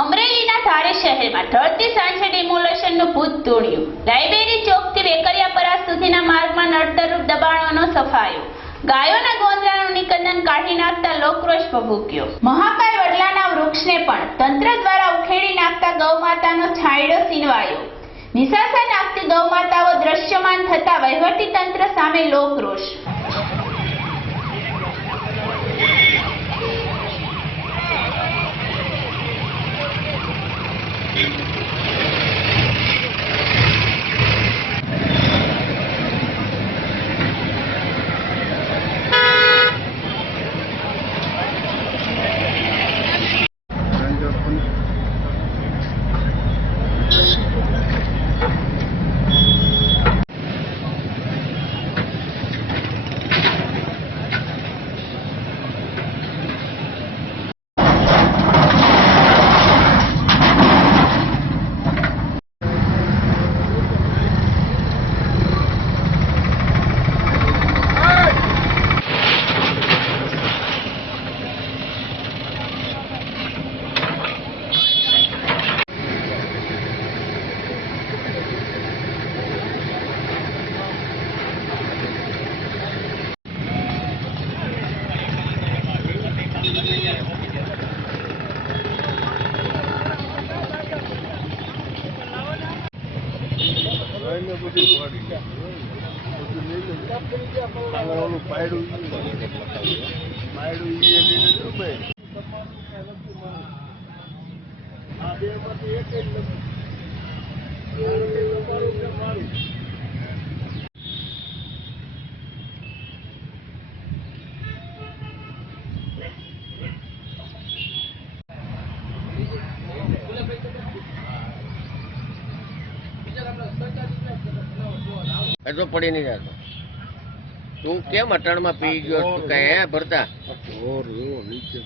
અમરેલીના થાળી શહેરમાં ઢળતી સાંજે ડિમોલેશનનું ભૂત તોડ્યું। લાઇબ્રેરી ચોકથી વેકરિયાપરા સુધીના માર્ગમાં નડતરરૂપ દબાણોનો સફાયો। ગાયોના ગોંદરાનું નિકંદન કાઢી નાખતા લોકરોષ ભભૂક્યો। મહાકાય વડલાના વૃક્ષને પણ તંત્ર દ્વારા ઉખેડી નાખતા ગૌમાતાનો છાંયડો સીનવાયો। નિશાસા નાખતી ગૌમાતાઓ દ્રશ્યમાન થતા વહીવટી તંત્ર સામે લોકરોષ। तो पड़ी नहीं जाता तू क्या मटन में पी गयो कहे भरता और नीचे